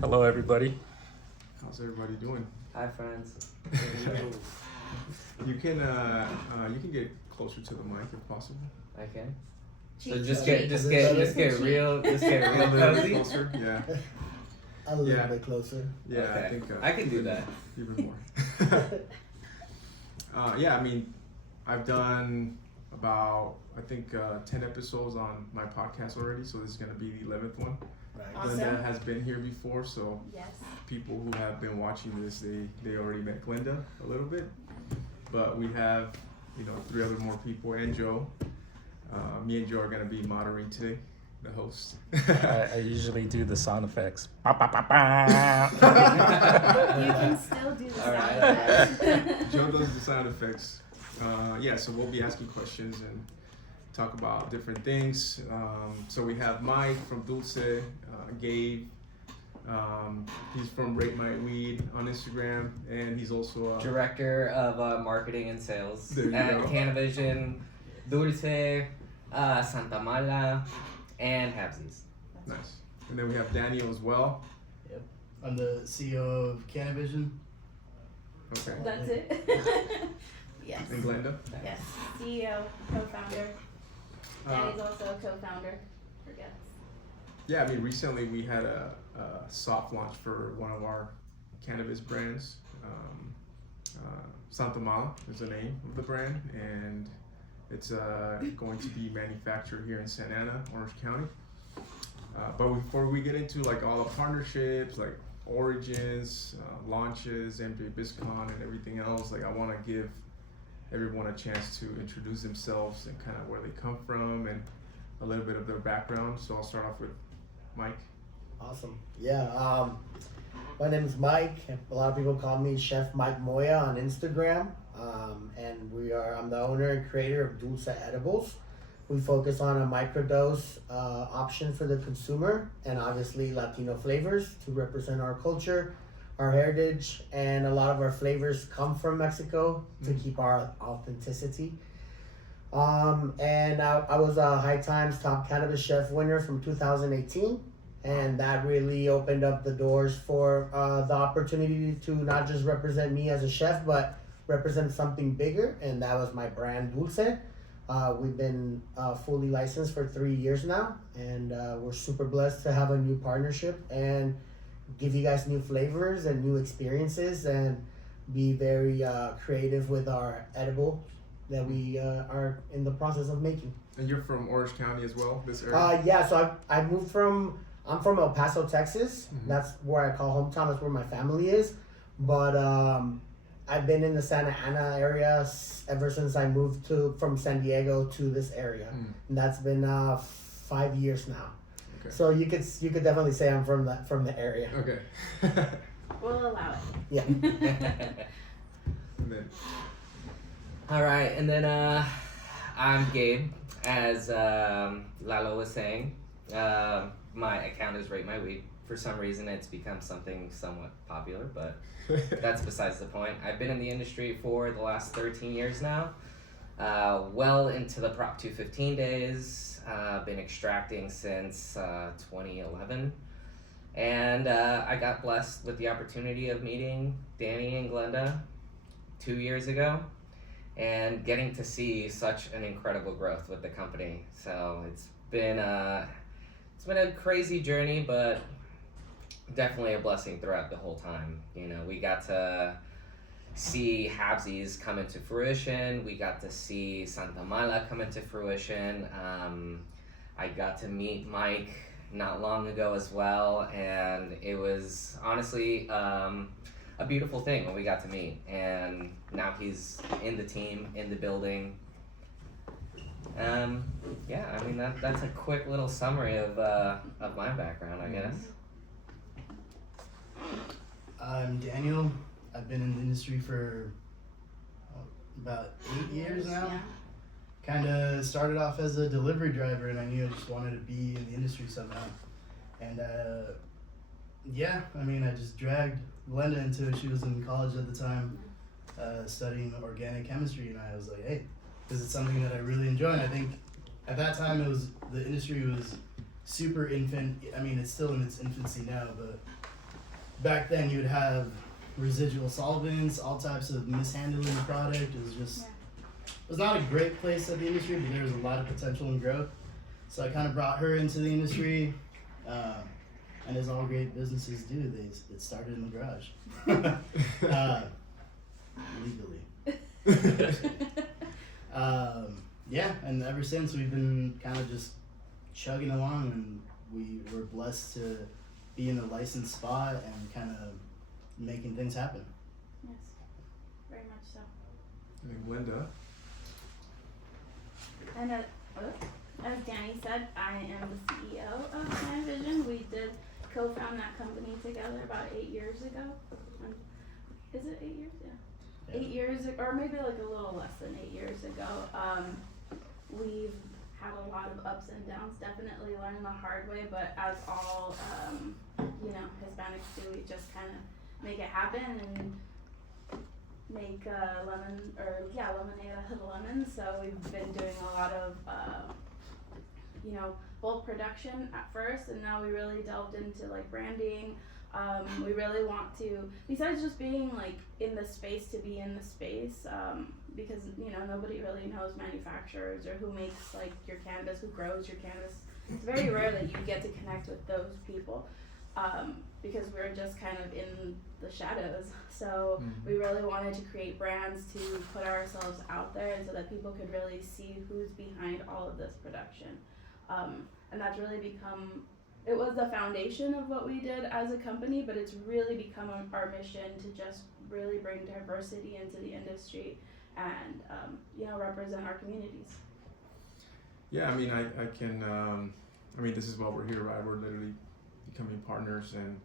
Hello, everybody. How's everybody doing? Hi, friends. You can get closer to the mic if possible. I can. So Cheat. just get real cozy. Closer. Yeah. A little bit closer. Yeah, Okay. I think I can do that. even more. Yeah, I mean, I've done about 10 episodes on my podcast already, so this is gonna be the 11th one. Right. Awesome. Glenda has been here before, so Yes. people who have been watching this, they already met Glenda a little bit, but we have 3 other more people and Joe. Me and Joe are gonna be moderating today, the host. I usually do the sound effects. Ba, ba, ba, ba. You can still do the All sound right. effects. Joe does the sound effects. So we'll be asking questions and talk about different things. So we have Mike from Dulze, Gabe. He's from Rate My Weed on Instagram, and he's also Director of Marketing and Sales There you at go. Cannavision, Dulze, Santa Mala, and Halfsies. nice. And then we have Daniel as well. I'm the CEO of Cannavision. Okay. That's it. Yes. And Glenda. Yes. CEO, co-founder. Danny's also a co-founder. Forgets. Yeah, I mean, recently we had a soft launch for one of our cannabis brands. Santa Mala is the name of the brand, and it's going to be manufactured here in Santa Ana, Orange County. But before we get into like all the partnerships, like origins, launches, MJ BizCon, and everything else, like I want to give everyone a chance to introduce themselves and kind of where they come from and a little bit of their background. So I'll start off with Mike. Awesome. Yeah. My name is Mike. A lot of people call me Chef Mike Moya on Instagram. And I'm the owner and creator of Dulze Edibles. We focus on a microdose option for the consumer, and obviously Latino flavors to represent our culture, our heritage, and a lot of our flavors come from Mexico to keep our authenticity. And I was a High Times Top Cannabis Chef winner from 2018, and that really opened up the doors for the opportunity to not just represent me as a chef, but represent something bigger, and that was my brand Dulze. We've been fully licensed for 3 years now, and we're super blessed to have a new partnership and give you guys new flavors and new experiences and be very creative with our edible that we are in the process of making. And you're from Orange County as well, this area? Yeah, so I moved I'm from El Paso, Texas. Mhm. That's where I call hometown. That's where my family is. But I've been in the Santa Ana area ever since I moved from San Diego to this area. And that's been 5 years now. Okay. So you could definitely say I'm from the area. Okay. We'll allow it. Yeah. And then, All right, and then I'm Gabe, as Lalo was saying. My account is Rate My Weed. For some reason, it's become something somewhat popular, but that's besides the point. I've been in the industry for the last 13 years now, well into the Prop 215 days. Been extracting since 2011, and I got blessed with the opportunity of meeting Danny and Glenda 2 years ago, and getting to see such an incredible growth with the company. So it's been a crazy journey, but definitely a blessing throughout the whole time. We got to see Halfsies come into fruition. We got to see Santa Mala come into fruition. I got to meet Mike not long ago as well, and it was honestly a beautiful thing when we got to meet. And now he's in the team, in the building. That's a quick little summary of my background, I guess. I'm Daniel. I've been in the industry for about 8 years now. Yeah. Kind of started off as a delivery driver, and I knew I just wanted to be in the industry somehow. And I just dragged Glenda into it. She was in college at the time, studying organic chemistry, and I was like, hey, this is something that I really enjoy. And I think at that time the industry was super infant. I mean, it's still in its infancy now, but back then you'd have residual solvents, all types of mishandling the product. It was just, it was not a great place at the industry, but there was a lot of potential and growth. So I kind of brought her into the industry, and as all great businesses do, it started in the garage, legally. Yeah, and ever since we've been kind of just chugging along, and we were blessed to be in a licensed spot and kind of making things happen. Yes, very much so. And Linda. And as Danny said, I am the CEO of Cannavision. We did co-found that company together about 8 years ago. Is it 8 years? Yeah. 8 years, or maybe like a little less than 8 years ago. We've had a lot of ups and downs, definitely learned the hard way, but as all, Hispanics do, we just kind of make it happen and make lemonade out of lemons. So we've been doing a lot of, bulk production at first, and now we really delved into like branding. We really want to, besides just being like in the space to be in the space, because nobody really knows manufacturers or who makes like your cannabis, who grows your cannabis. It's very rare that you get to connect with those people, because we're just kind of in the shadows. So we really wanted to create brands to put ourselves out there, and so that people could really see who's behind all of this production. And that's really become, it was the foundation of what we did as a company, but it's really become our mission to just really bring diversity into the industry and, represent our communities. Yeah, I mean, I can, this is why we're here, right? We're literally becoming partners, and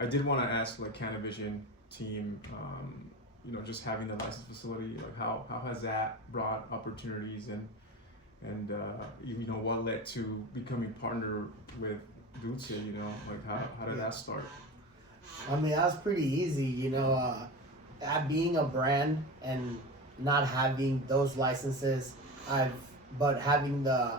I did want to ask, like, Cannavision team, just having the license facility, like, how has that brought opportunities, and what led to becoming partner with Dulze, like, how did that start? I mean, that was pretty easy, at being a brand and not having those licenses, but having the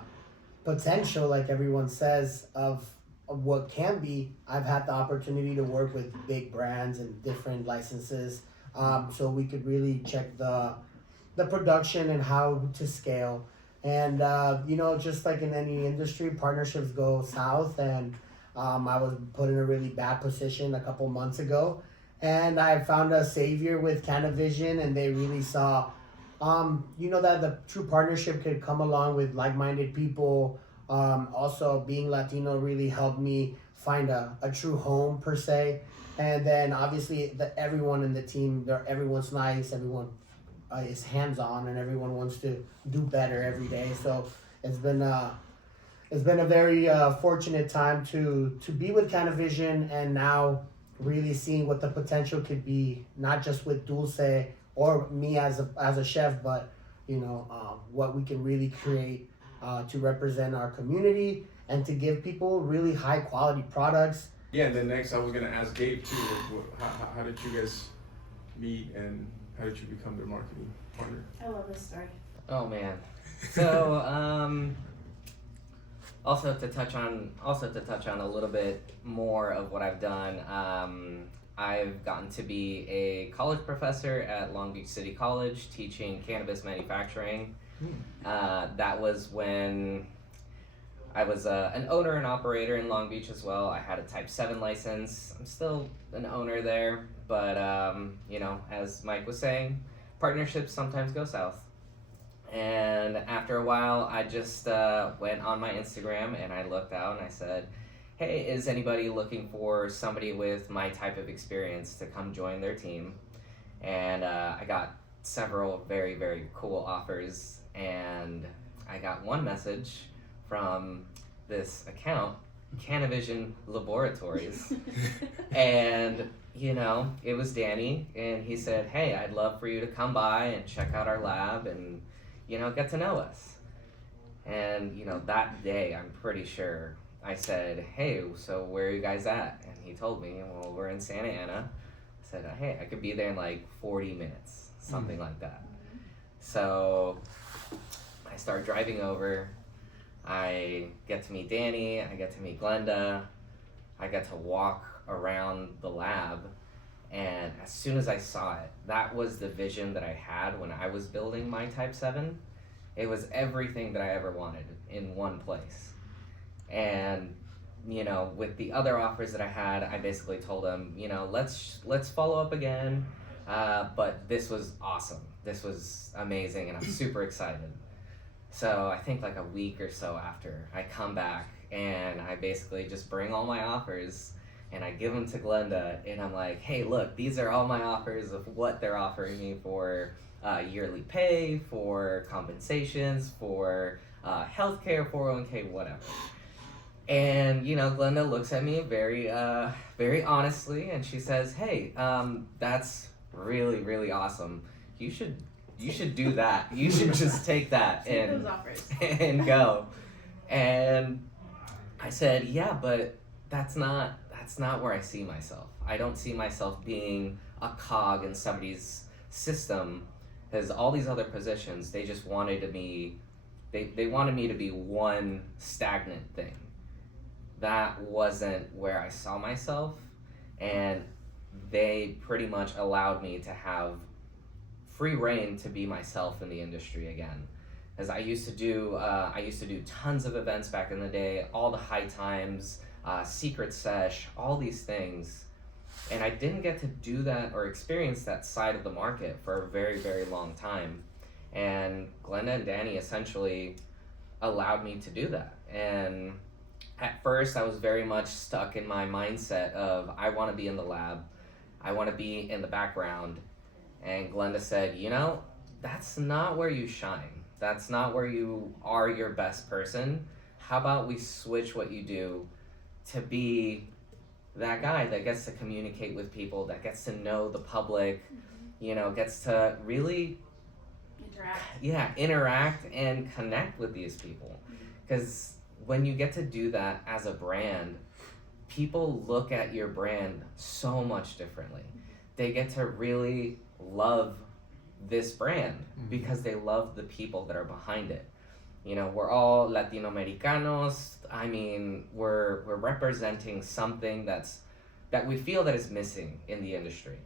potential, like everyone says, of what can be, I've had the opportunity to work with big brands and different licenses, so we could really check the production and how to scale. And just like in any industry, partnerships go south, and I was put in a really bad position a couple months ago, and I found a savior with Cannavision, and they really saw that the true partnership could come along with like-minded people. Also being Latino really helped me find a true home per se. And then obviously everyone in the team, everyone's nice, everyone is hands-on, and everyone wants to do better every day. So it's been a very fortunate time to be with Cannavision, and now really seeing what the potential could be, not just with Dulze or me as a chef, but what we can really create to represent our community and to give people really high quality products. Yeah, and then next I was gonna ask Gabe too. How did you guys meet, and how did you become their marketing partner? I love this story. Oh man. So also to touch on a little bit more of what I've done. I've gotten to be a college professor at Long Beach City College teaching cannabis manufacturing. That was when I was an owner and operator in Long Beach as well. I had a Type 7 license. I'm still an owner there, but as Mike was saying, partnerships sometimes go south. And after a while, I just went on my Instagram and I looked out and I said, hey, is anybody looking for somebody with my type of experience to come join their team? And I got several very, very cool offers, and I got one message from this account, Cannavision Laboratories. And it was Danny, and he said, hey, I'd love for you to come by and check out our lab and get to know us. And that day, I'm pretty sure I said, hey, so where are you guys at? And he told me, well, we're in Santa Ana. I said, hey, I could be there in like 40 minutes, something like that. So I start driving over. I get to meet Danny. I get to meet Glenda. I got to walk around the lab, and as soon as I saw it, that was the vision that I had when I was building my Type 7. It was everything that I ever wanted in one place. And, you know, with the other offers that I had, I basically told them, you know, let's follow up again. But this was awesome. This was amazing, and I'm super excited. So I think like a week or so after, I come back and I basically just bring all my offers and I give them to Glenda, and I'm like, hey, look, these are all my offers of what they're offering me for yearly pay, for compensations, for healthcare, 401k, whatever. And, you know, Glenda looks at me very, very honestly, and she says, hey, that's really, really awesome. You should do that. You should just take that and, those offers. and go. And I said, yeah, but that's not where I see myself. I don't see myself being a cog in somebody's system, because all these other positions, they just wanted me, they wanted me to be one stagnant thing. That wasn't where I saw myself, and they pretty much allowed me to have free reign to be myself in the industry again. As I used to do tons of events back in the day, all the high times, secret sesh, all these things, and I didn't get to do that or experience that side of the market for a very, very long time. And Glenda and Danny essentially allowed me to do that. And at first, I was very much stuck in my mindset of, I want to be in the lab, I want to be in the background. And Glenda said, you know, that's not where you shine. That's not where you are your best person. How about we switch what you do to be that guy that gets to communicate with people, that gets to know the public, you know, gets to really interact and connect with these people. Because when you get to do that as a brand, people look at your brand so much differently. They get to really love this brand because they love the people that are behind it. You know, we're all Latinoamericanos. I mean, we're representing something that we feel that is missing in the industry.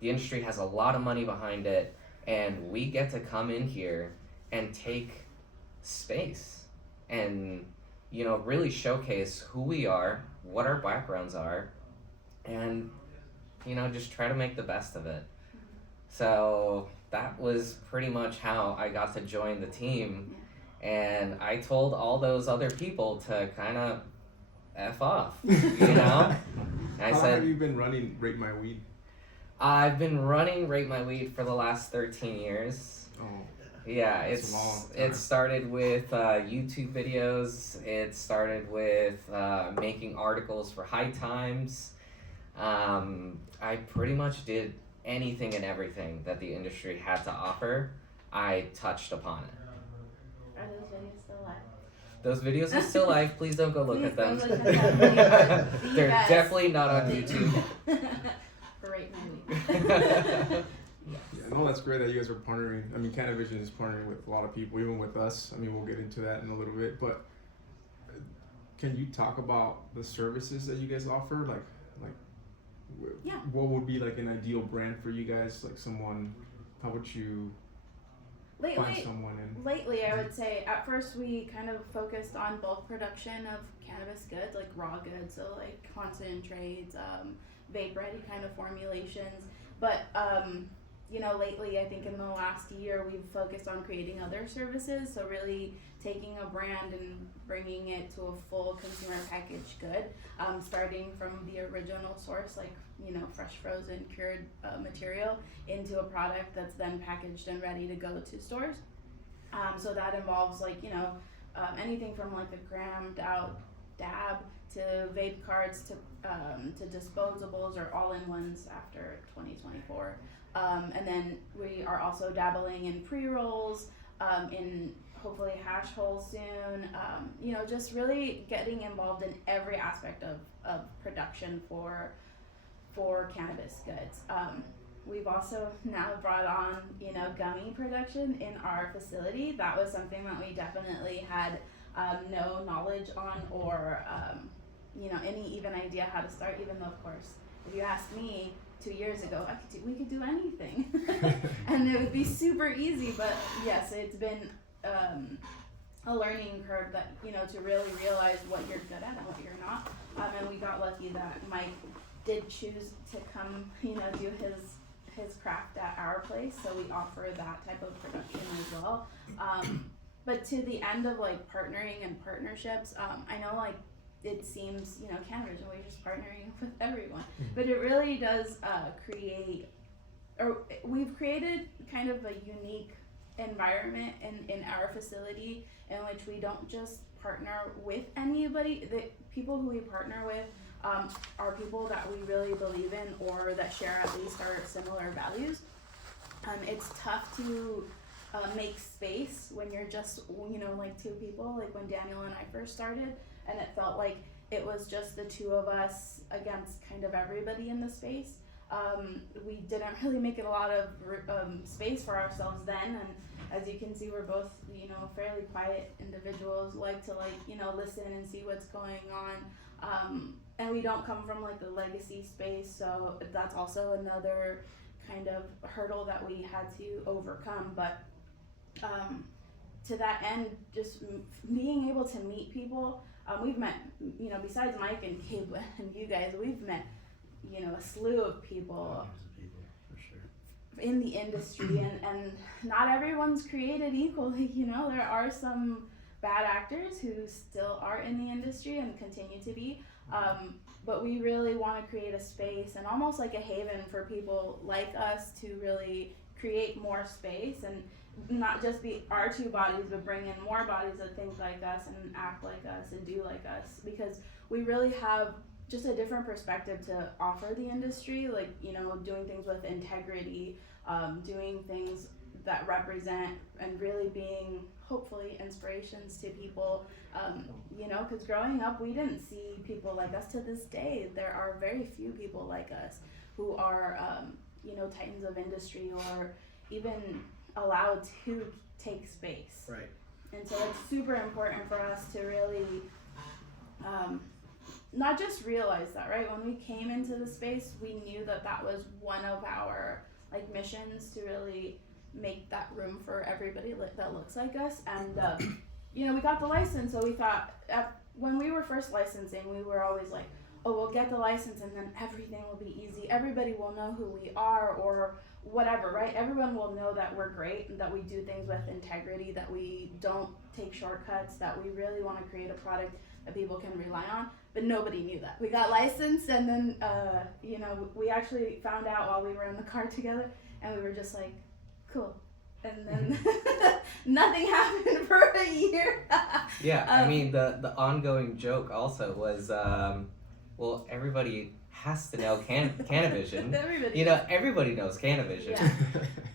The industry has a lot of money behind it, and we get to come in here and take space and, you know, really showcase who we are, what our backgrounds are, and, you know, just try to make the best of it. So that was pretty much how I got to join the team. And I told all those other people to kind of F off, you know? How long have you been running Rate My Weed? I've been running Rate My Weed for the last 13 years. Oh. Yeah, it started with YouTube videos. It started with making articles for High Times. I pretty much did anything and everything that the industry had to offer. I touched upon it. Are those videos still live? Those videos are still live. Please don't go look at them. Go look at them. They're definitely not on YouTube. Rate My Weed. Yeah, no, that's great that you guys are partnering. I mean, Cannavision is partnering with a lot of people, even with us. I mean, we'll get into that in a little bit, but can you talk about the services that you guys offer? Yeah. What would be like an ideal brand for you guys? Like someone, how would you find someone in? Lately, I would say at first we kind of focused on bulk production of cannabis goods, like raw goods, so like concentrates, vape ready kind of formulations. But you know, lately I think in the last year we've focused on creating other services, so really taking a brand and bringing it to a full consumer packaged good, starting from the original source, like, you know, fresh frozen cured material, into a product that's then packaged and ready to go to stores. So that involves, like, you know, anything from like a grammed out dab to vape carts to disposables or all-in-ones after 2024. And then we are also dabbling in pre-rolls, in hopefully hash holes soon, you know, just really getting involved in every aspect of production for cannabis goods. We've also now brought on, you know, gummy production in our facility. That was something that we definitely had no knowledge on or any even idea how to start, even though, of course, if you asked me 2 years ago, we could do anything. And it would be super easy, but yes, it's been a learning curve that, to really realize what you're good at and what you're not. And we got lucky that Mike did choose to come, do his craft at our place, so we offer that type of production as well. But to the end of like partnering and partnerships, I know like it seems, Cannavision, we're just partnering with everyone, but it really does we've created kind of a unique environment in our facility in which we don't just partner with anybody. The people who we partner with are people that we really believe in or that share at least our similar values. It's tough to make space when you're just, like two people, like when Daniel and I first started, and it felt like it was just the two of us against kind of everybody in the space. We didn't really make it a lot of space for ourselves then, and as you can see, we're both, fairly quiet individuals, like to listen and see what's going on. And we don't come from like the legacy space, so that's also another kind of hurdle that we had to overcome. But to that end, just being able to meet people, we've met, besides Mike and Gabe and you guys, we've met, a slew of people For sure. in the industry, and not everyone's created equally. There are some bad actors who still are in the industry and continue to be, but we really want to create a space and almost like a haven for people like us to really create more space and not just be our two bodies, but bring in more bodies that think like us and act like us and do like us, because we really have just a different perspective to offer the industry, like, doing things with integrity, doing things that represent and really being hopefully inspirations to people, because growing up we didn't see people like us. To this day there are very few people like us who are titans of industry or even allowed to take space. Right. And so it's super important for us to really not just realize that, right? When we came into the space, we knew that was one of our like missions, to really make that room for everybody that looks like us. And we got the license, so we thought when we were first licensing, we were always like, oh, we'll get the license and then everything will be easy. Everybody will know who we are or whatever, right? Everyone will know that we're great and that we do things with integrity, that we don't take shortcuts, that we really want to create a product that people can rely on. But nobody knew that. We got licensed, and then we actually found out while we were in the car together, and we were just like, cool. And then nothing happened for a year. Yeah, I mean, the ongoing joke also was, well, everybody has to know Cannavision. Everybody knows Cannavision. Yeah.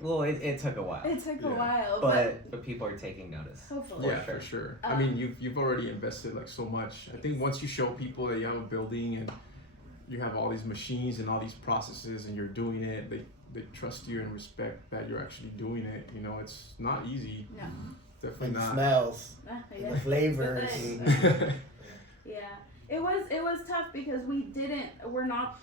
Well, it took a while. It took a while, but people are taking notice. Hopefully. Yeah, for sure. I mean, you've already invested like so much. I think once you show people that you have a building and you have all these machines and all these processes and you're doing it, they trust you and respect that you're actually doing it. It's not easy. No. Definitely The not. smells, Yeah. the flavors. Yeah. It was tough because we're not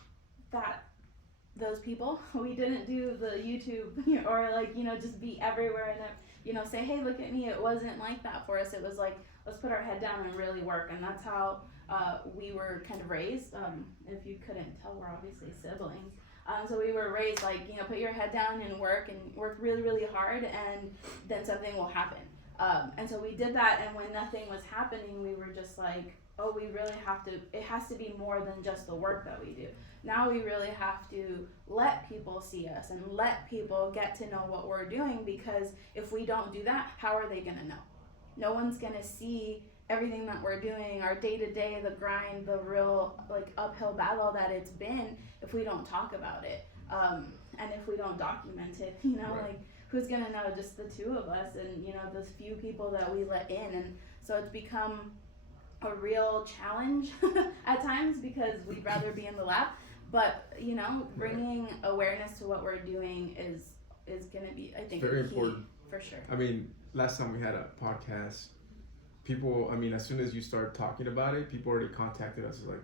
those people. We didn't do the YouTube or just be everywhere and say, hey, look at me. It wasn't like that for us. It was like, let's put our head down and really work. And that's how we were kind of raised. If you couldn't tell, we're obviously siblings. So we were raised like, put your head down and work really, really hard, and then something will happen. And so we did that, and when nothing was happening, we were just like, oh, we really have to, it has to be more than just the work that we do. Now we really have to let people see us and let people get to know what we're doing, because if we don't do that, how are they gonna know? No one's gonna see everything that we're doing, our day-to-day, the grind, the real uphill battle that it's been, if we don't talk about it, and if we don't document it, Right. who's gonna know? Just the two of us and those few people that we let in. And so it's become a real challenge at times, because we'd rather be in the lab, but bringing awareness to what we're doing is gonna be, I think, Very key, important. for sure. I mean, last time we had a podcast, people, I mean, as soon as you start talking about it, people already contacted us like,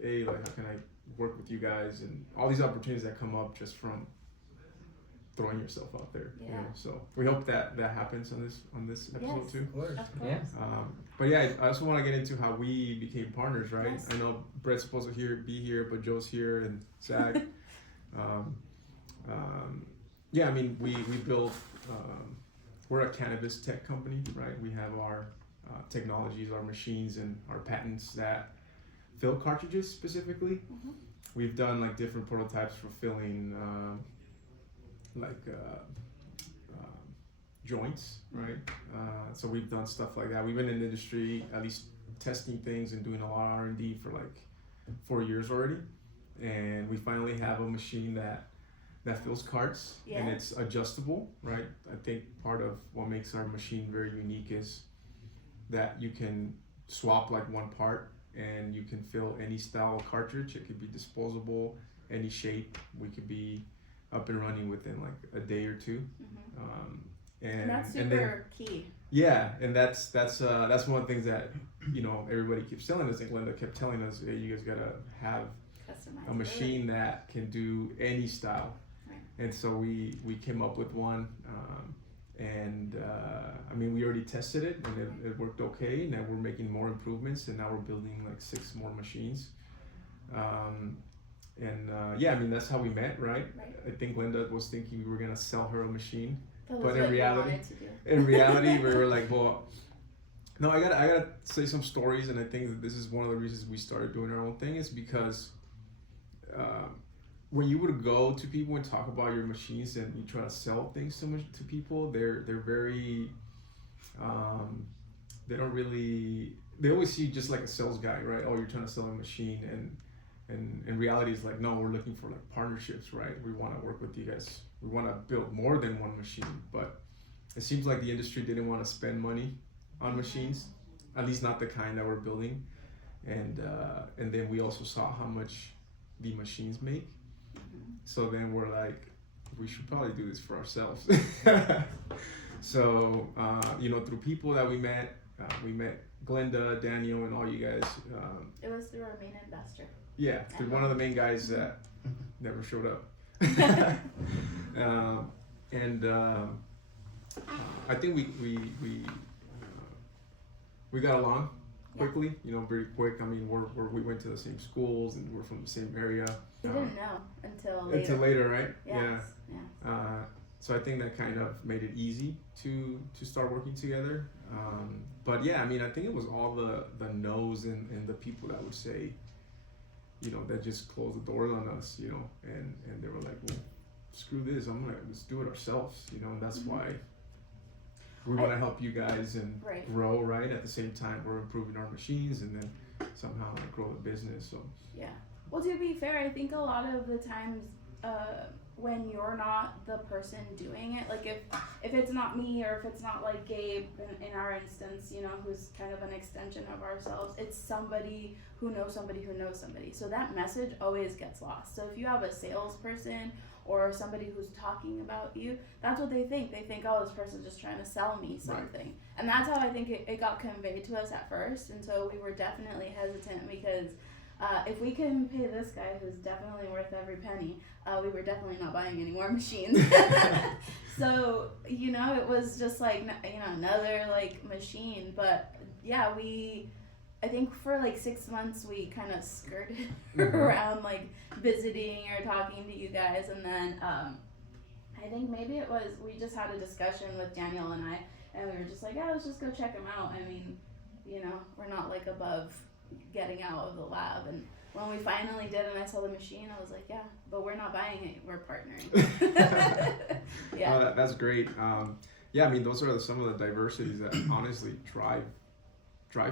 hey, like, how can I work with you guys? And all these opportunities that come up just from throwing yourself out there. You know? So we hope that happens on this episode too. Of course. Of course. Yeah. But yeah, I also want to get into how we became partners, right? Yes. I know Brett's supposed to be here, but Joe's here and Zach. Yeah, I mean, we build, we're a cannabis tech company, right? We have our technologies, our machines, and our patents that fill cartridges specifically. Mm-hmm. We've done like different prototypes for filling joints, right? So we've done stuff like that. We've been in the industry, at least testing things and doing a lot of R&D for like 4 years already. And we finally have a machine that fills carts, and it's adjustable, right? I think part of what makes our machine very unique is that you can swap like one part and you can fill any style of cartridge. It could be disposable, any shape. We could be up and running within like a day or two. Mm-hmm. And that's then, super key. yeah, and that's one of the things that, you know, everybody keeps telling us. Like Linda kept telling us, hey, you guys gotta have a machine that can do any style. Right. And so we came up with one, I mean, we already tested it and it worked okay. Now we're making more improvements, and now we're building like 6 more machines. Yeah, I mean, that's how we met, right? I think Linda was thinking we were gonna sell her a machine, but in reality, we were like, well, no, I gotta say some stories, and I think that this is one of the reasons we started doing our own thing is because when you would go to people and talk about your machines and you try to sell things to people, they're very they always see you just like a sales guy, right? Oh, you're trying to sell a machine, and in reality it's like, no, we're looking for like partnerships, right? We want to work with you guys. We want to build more than one machine, but it seems like the industry didn't want to spend money on machines, at least not the kind that we're building, and then we also saw how much the machines make. So then we're like, we should probably do this for ourselves. So you know, through people that we met Glenda, Daniel, and all you guys. It was through our main investor. Yeah, through one of the main guys that never showed up. I think we got along quickly, you know, very quick. I mean, we went to the same schools and we're from the same area. We didn't know until later. Until later, right? Yes. Yeah. So I think that kind of made it easy to start working together. But yeah, I mean, I think it was all the no's and the people that would say, you know, that just closed the doors on us, you know, and they were like, well, screw this, let's do it ourselves, you know, and that's why we want to help you guys and grow, right? At the same time, we're improving our machines and then somehow like grow the business. So yeah. Well, to be fair, I think a lot of the times when you're not the person doing it, like if it's not me or if it's not like Gabe in our instance, you know, who's kind of an extension of ourselves, it's somebody who knows somebody who knows somebody. So that message always gets lost. So if you have a salesperson or somebody who's talking about you, that's what they think. They think, oh, this person's just trying to sell me something. Right. And that's how I think it got conveyed to us at first. And so we were definitely hesitant because if we can pay this guy who's definitely worth every penny, we were definitely not buying any more machines. So, you know, it was just like, you know, another like machine. But yeah, I think for like 6 months we kind of skirted around like visiting or talking to you guys, and then I think maybe it was we just had a discussion with Daniel and I, and we were just like, yeah, let's just go check him out. I mean, you know, we're not like above getting out of the lab. And when we finally did and I saw the machine, I was like, yeah, but we're not buying it, we're partnering. Yeah. Oh, that's great. Yeah, I mean, those are some of the diversities that honestly drive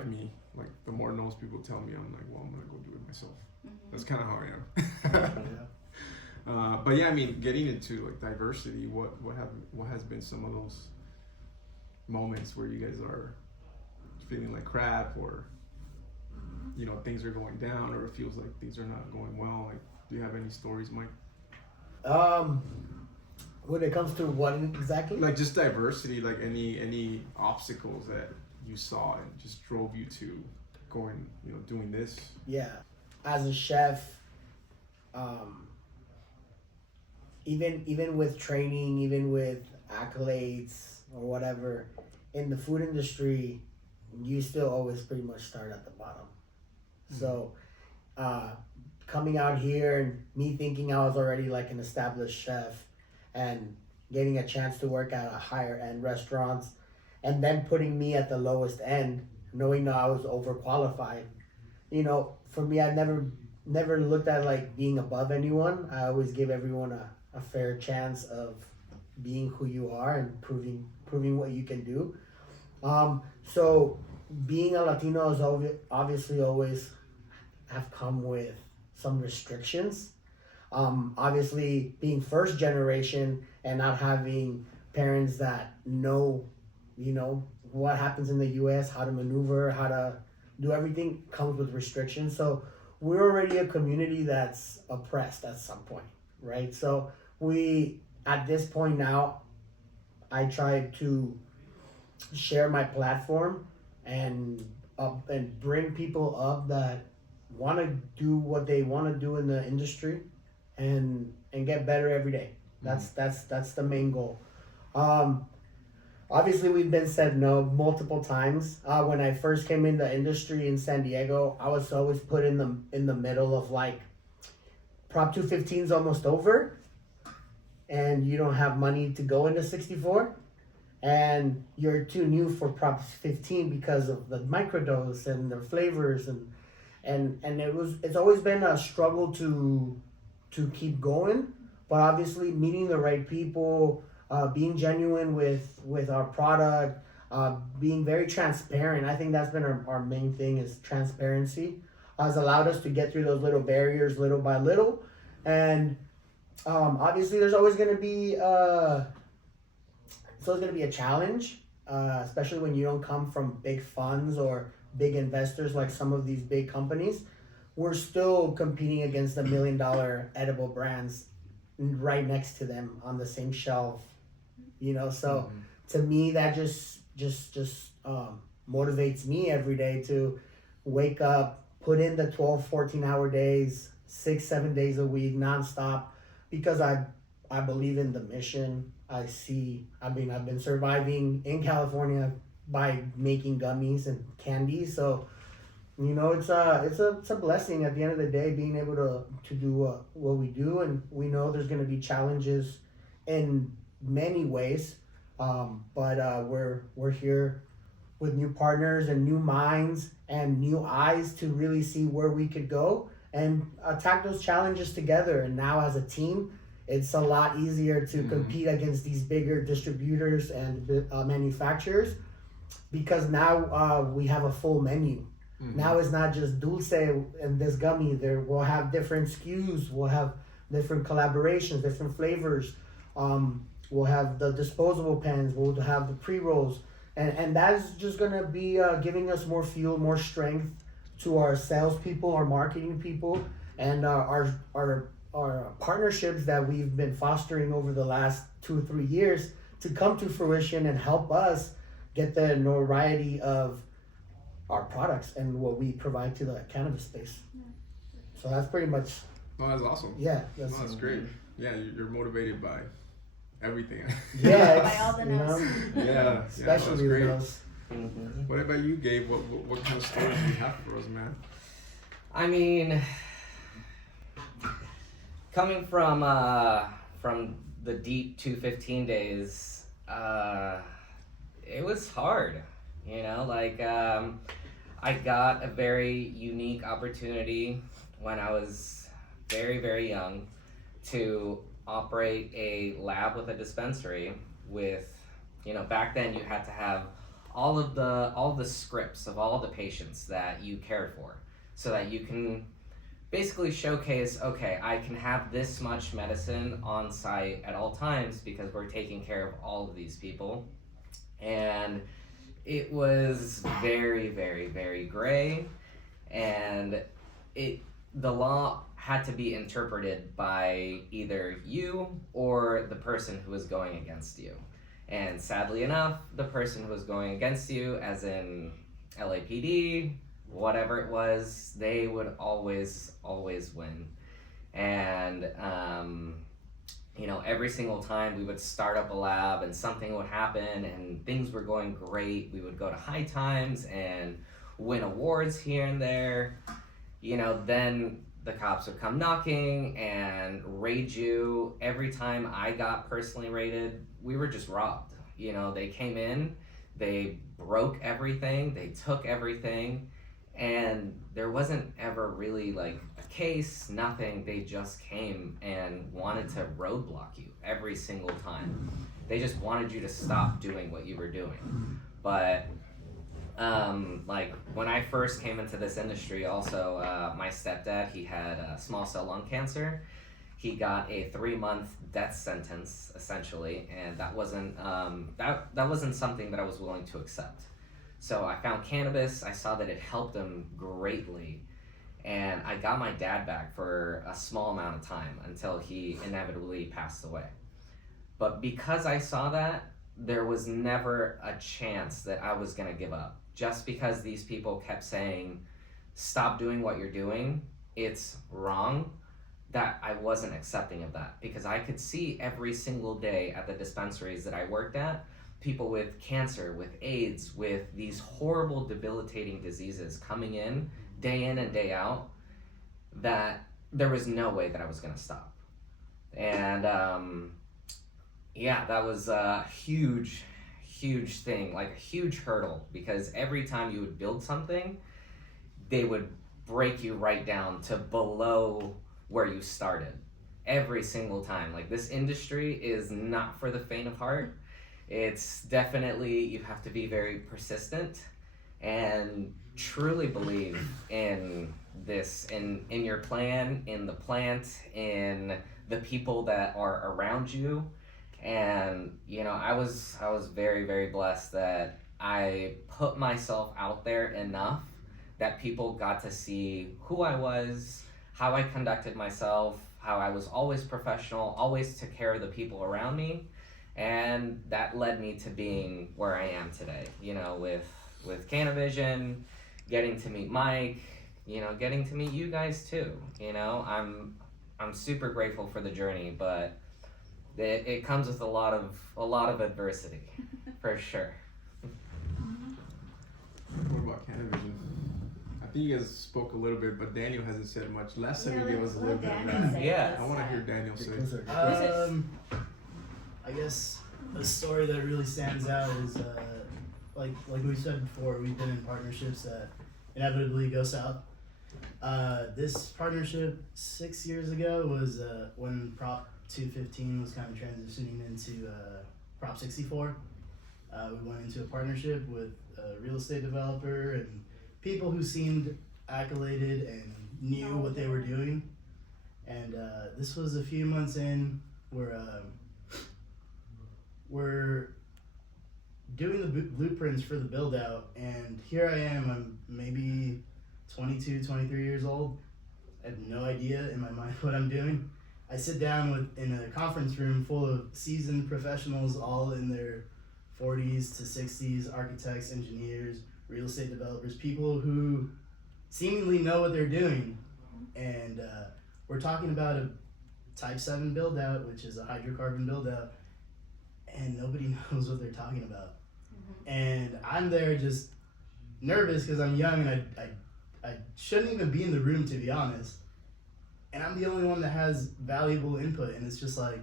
me. Like, the more no's people tell me, I'm like, well, I'm gonna go do it myself. That's kind of how I am. But yeah, I mean, getting into like diversity, what has been some of those moments where you guys are feeling like crap, or you know, things are going down, or it feels like things are not going well? Like, do you have any stories, Mike? When it comes to what exactly? Like just diversity, like any obstacles that you saw and just drove you to going, doing this? Yeah, as a chef, even with training, even with accolades or whatever, in the food industry, you still always pretty much start at the bottom. So, coming out here and me thinking I was already like an established chef, and getting a chance to work at a higher end restaurants, and then putting me at the lowest end, knowing that I was overqualified. For me, I never looked at like being above anyone. I always give everyone a fair chance of being who you are and proving what you can do. So being a Latino is obviously always have come with some restrictions. Obviously being first generation and not having parents that know, what happens in the US, how to maneuver, how to do everything, comes with restrictions. So we're already a community that's oppressed at some point, right? So at this point now, I try to share my platform and bring people up that want to do what they want to do in the industry, and get better every day. That's the main goal. Obviously, we've been said no multiple times. When I first came in the industry in San Diego, I was always put in the middle of like, Prop 215 is almost over, and you don't have money to go into 64, and you're too new for Prop 15 because of the microdose and the flavors, and it's always been a struggle to keep going. But obviously, meeting the right people, being genuine with our product, being very transparent. I think that's been our main thing, is transparency. Has allowed us to get through those little barriers little by little. And obviously there's always going to be a challenge, especially when you don't come from big funds or big investors like some of these big companies. We're still competing against the $1 million edible brands right next to them on the same shelf. So to me, that just motivates me every day to wake up, put in the 12, 14-hour days, 6-7 days a week, nonstop, because I believe in the mission. I've been surviving in California by making gummies and candy. So, it's a blessing at the end of the day, being able to do what we do. And we know there's going to be challenges in many ways, but we're here with new partners and new minds and new eyes to really see where we could go and attack those challenges together. And now as a team, it's a lot easier to compete against these bigger distributors and manufacturers, because now we have a full menu. Now it's not just Dulce and this gummy. We'll have different SKUs, we'll have different collaborations, different flavors. We'll have the disposable pens, we'll have the pre-rolls. And that's just going to be giving us more fuel, more strength to our salespeople, our marketing people, and our partnerships that we've been fostering over the last 2 or 3 years to come to fruition and help us get the notoriety of our products and what we provide to the cannabis space. So that's pretty much. No, that's awesome. Yeah, that's great. Yeah, you're motivated by everything. Yeah, by all the notes. Yeah, especially great. those. What about you, Gabe? What kind of stories do you have for us, man? I mean, coming from the deep 215 days, it was hard. I got a very unique opportunity when I was very, very young to operate a lab with a dispensary with, back then you had to have all of the scripts of all the patients that you cared for, so that you can basically showcase, okay, I can have this much medicine on site at all times because we're taking care of all of these people. And it was very, very, very gray, and the law had to be interpreted by either you or the person who was going against you. And sadly enough, the person who was going against you, as in LAPD, whatever it was, they would always win. And every single time we would start up a lab and something would happen and things were going great, we would go to high times and win awards here and there. Then the cops would come knocking and raid you. Every time I got personally raided, we were just robbed. They came in, they broke everything, they took everything, and there wasn't ever really like a case, nothing. They just came and wanted to roadblock you every single time. They just wanted you to stop doing what you were doing. But like when I first came into this industry, also my stepdad, he had small cell lung cancer. He got a 3-month death sentence essentially, and that wasn't that wasn't something that I was willing to accept. So I found cannabis. I saw that it helped him greatly, and I got my dad back for a small amount of time until he inevitably passed away. But because I saw that, there was never a chance that I was gonna give up. Just because these people kept saying, stop doing what you're doing, it's wrong, that I wasn't accepting of that. Because I could see every single day at the dispensaries that I worked at, people with cancer, with AIDS, with these horrible debilitating diseases coming in and day out, that there was no way that I was gonna stop. And that was a huge thing, like a huge hurdle, because every time you would build something, they would break you right down to below where you started. Every single time. Like, this industry is not for the faint of heart. It's definitely, you have to be very persistent and truly believe in this, in your plan, in the plant, in the people that are around you. And I was very, very blessed that I put myself out there enough that people got to see who I was, how I conducted myself, how I was always professional, always took care of the people around me. And that led me to being where I am today, with Cannavision, getting to meet Mike, getting to meet you guys too. I'm super grateful for the journey, but it comes with a lot of adversity, for sure. What about Cannavision? I think you guys spoke a little bit, but Daniel hasn't said much. Last time you gave us a little bit of that. Yeah. I want to hear Daniel say. I guess a story that really stands out is like we said before, we've been in partnerships that inevitably go south. This partnership 6 years ago was when Prop 215 was kind of transitioning into Prop 64. We went into a partnership with a real estate developer and people who seemed accoladed and knew what they were doing. And this was a few months in where we're doing the blueprints for the build out, and here I am, I'm maybe 22, 23 years old. I have no idea in my mind what I'm doing. I sit down in a conference room full of seasoned professionals, all in their 40s to 60s, architects, engineers, real estate developers, people who seemingly know what they're doing. And we're talking about a Type 7 build out, which is a hydrocarbon build out, and nobody knows what they're talking about. And I'm there just nervous because I'm young and I shouldn't even be in the room, to be honest. And I'm the only one that has valuable input, and it's just like,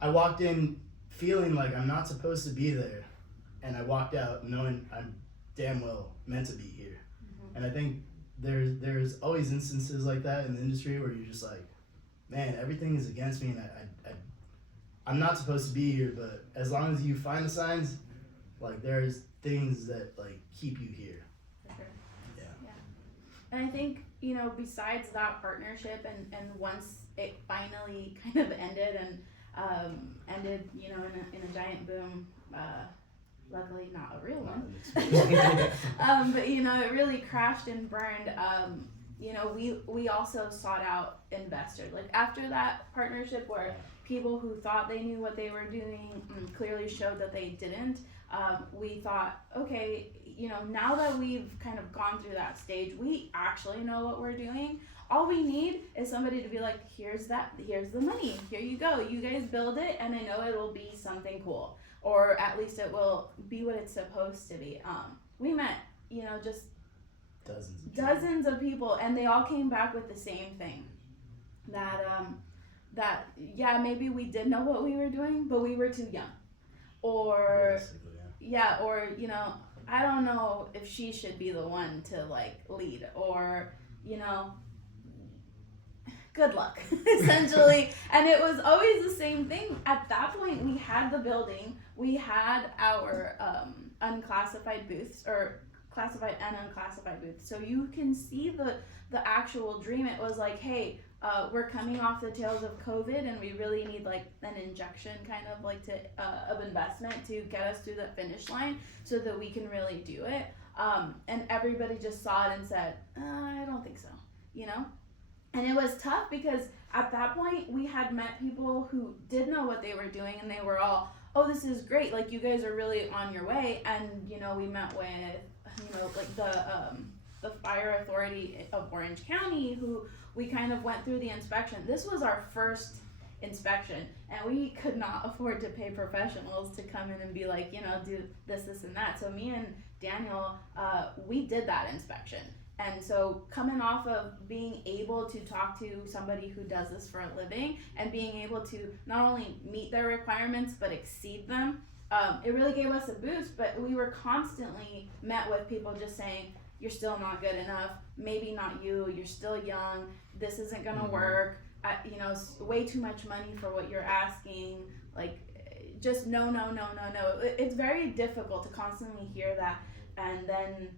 I walked in feeling like I'm not supposed to be there, and I walked out knowing I'm damn well meant to be here. And I think there's always instances like that in the industry where you're just like, man, everything is against me, and I'm not supposed to be here, but as long as you find the signs, like, there's things that like keep you here. For sure. Yeah. And I think, besides that partnership and once it finally kind of ended and ended, in a giant boom, luckily not a real one. But it really crashed and burned. we also sought out investors. Like after that partnership where people who thought they knew what they were doing clearly showed that they didn't, we thought, okay, now that we've kind of gone through that stage, we actually know what we're doing. All we need is somebody to be like, here's the money, here you go, you guys build it, and I know it'll be something cool, or at least it will be what it's supposed to be. We met, just dozens of people, and they all came back with the same thing, that yeah, maybe we did know what we were doing, but we were too young, or or I don't know if she should be the one to like lead, or good luck, essentially. And it was always the same thing. At that point, we had the building, we had our unclassified booths, or classified and unclassified booths. So you can see the actual dream. It was like, hey, we're coming off the tails of COVID, and we really need like an injection kind of like of investment to get us through the finish line so that we can really do it. And everybody just saw it and said, I don't think so, And it was tough because at that point we had met people who did know what they were doing, and they were all, oh, this is great, like you guys are really on your way. And we met with like the fire authority of Orange County, who we kind of went through the inspection. This was our first inspection, and we could not afford to pay professionals to come in and be like, do this and that. So me and Daniel, we did that inspection. And so coming off of being able to talk to somebody who does this for a living, and being able to not only meet their requirements but exceed them, it really gave us a boost. But we were constantly met with people just saying, you're still not good enough, maybe not you're still young, this isn't gonna work, way too much money for what you're asking, like just no. It's very difficult to constantly hear that and then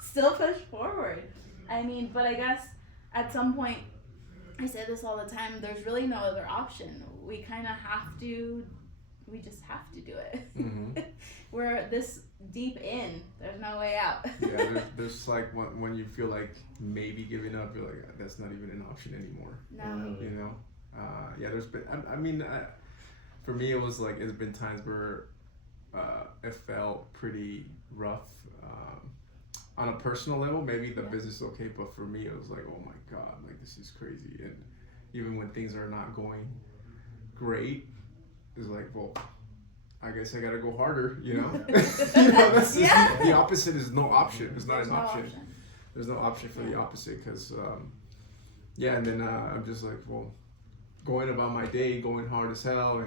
still push forward. But I guess at some point, I say this all the time, there's really no other option. We kind of we just have to do it. Mm-hmm. We're this deep in, there's no way out. Yeah, there's like when you feel like maybe giving up, you're like, that's not even an option anymore. No. There's been, for me, it was like, it's been times where it felt pretty rough. On a personal level, maybe the business is okay, but for me, it was like, oh my God, like this is crazy. And even when things are not going great, it's like, well, I guess I gotta go harder, The opposite is no option. It's not an option. There's no option for the opposite, because, and then I'm just like, well, going about my day, going hard as hell,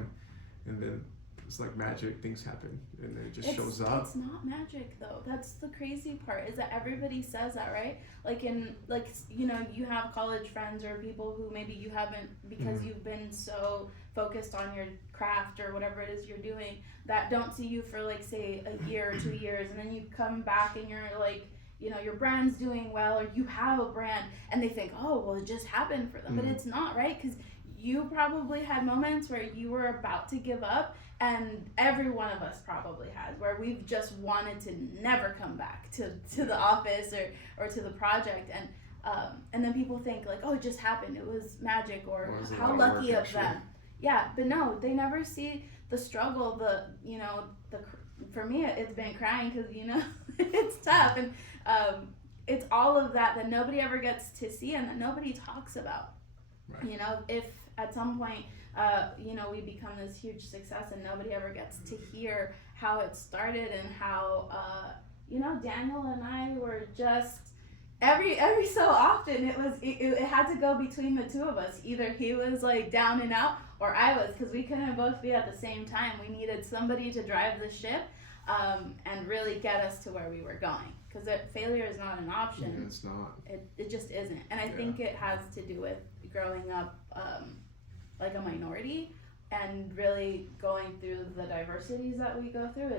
and then it's like magic, things happen, and then it just shows up. It's not magic though. That's the crazy part, is that everybody says that, right? Like you have college friends or people who maybe you haven't, because you've been so focused on your craft or whatever it is you're doing, that don't see you for like say a year or 2 years, and then you come back and you're like, your brand's doing well, or you have a brand, and they think, oh, well, it just happened for them. But it's not, right? Because you probably had moments where you were about to give up, and every one of us probably has, where we've just wanted to never come back to the office or to the project, and then people think like, oh, it just happened, it was magic, or how lucky of them. Yeah, but no, they never see the struggle, for me, it's been crying, because it's tough, and it's all of that nobody ever gets to see and that nobody talks about. Right. If at some point, we become this huge success and nobody ever gets to hear how it started, and how, Daniel and I were just, every so often it had to go between the two of us. Either he was like down and out, or I was, because we couldn't both be at the same time. We needed somebody to drive the ship, and really get us to where we were going. Because failure is not an option. Yeah, it's not. It just isn't. And I think it has to do with growing up like a minority, and really going through the diversities that we go through.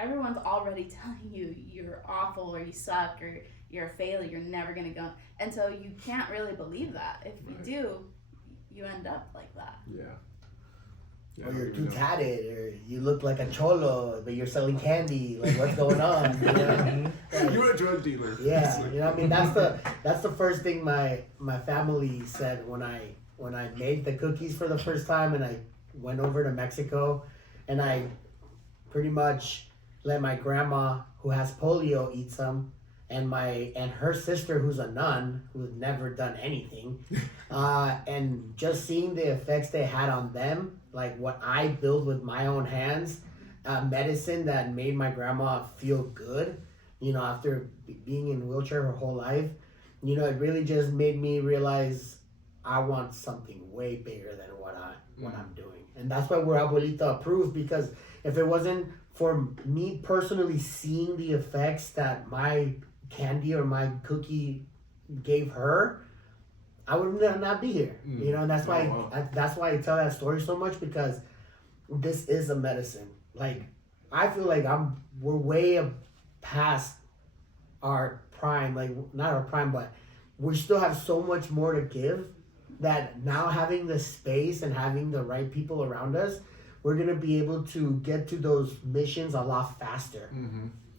Everyone's already telling you you're awful, or you suck, or you're a failure, you're never gonna go. And so you can't really believe that. If you do, you end up like that. Yeah. Yeah, or I you're don't too even know. tatted, or you look like a cholo, but you're selling candy. Like, what's going on? You know? Like, You're a drug dealer. It's yeah, like- you know what I mean. That's the first thing my family said when I made the cookies for the first time, and I went over to Mexico, and I pretty much let my grandma who has polio eat some, and her sister who's a nun who's never done anything, and just seeing the effects they had on them, like what I built with my own hands, medicine that made my grandma feel good, you know, after being in a wheelchair her whole life, you know, it really just made me realize I want something way bigger than what I'm doing, and that's why we're Abuelita approved, because if it wasn't for me personally seeing the effects that my candy or my cookie gave her, I would not be here. You know, and that's why that's why I tell that story so much, because this is a medicine. Like, I feel like we're way past our prime, like not our prime, but we still have so much more to give, that now having the space and having the right people around us, we're going to be able to get to those missions a lot faster.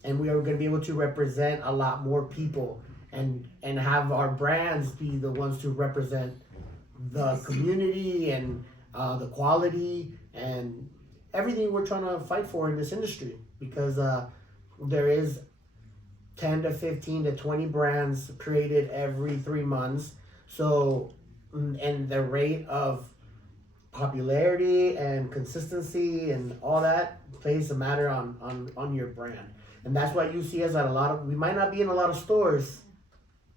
And we are going to be able to represent a lot more people, and have our brands be the ones to represent the community and the quality and everything we're trying to fight for in this industry, because there is 10 to 15 to 20 brands created every 3 months. So, and the rate of popularity and consistency and all that plays a matter on your brand. And that's why you see us at we might not be in a lot of stores,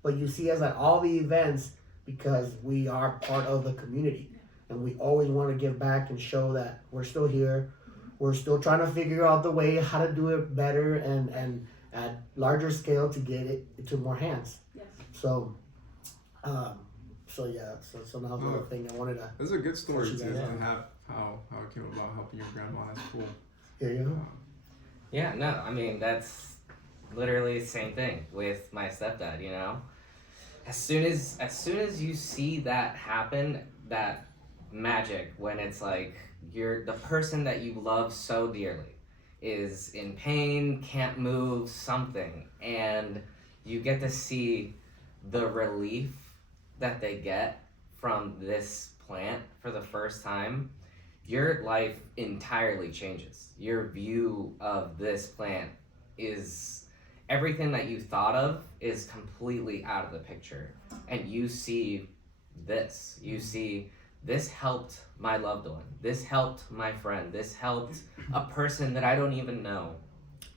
but you see us at all the events, because we are part of the community. And we always want to give back and show that we're still here. We're still trying to figure out the way how to do it better and at larger scale to get it to more hands. Yes. So now the other thing I wanted to. That's a good story Push to you guys out. have how it came about helping your grandma. That's cool. Here you go. Yeah, no, I mean, that's literally the same thing with my stepdad, you know? As soon as you see that happen, that magic, when it's like the person that you love so dearly is in pain, can't move, something, and you get to see the relief that they get from this plant for the first time, your life entirely changes. Your view of this plant is everything that you thought of is completely out of the picture. And you see this. You see, this helped my loved one. This helped my friend. This helped a person that I don't even know,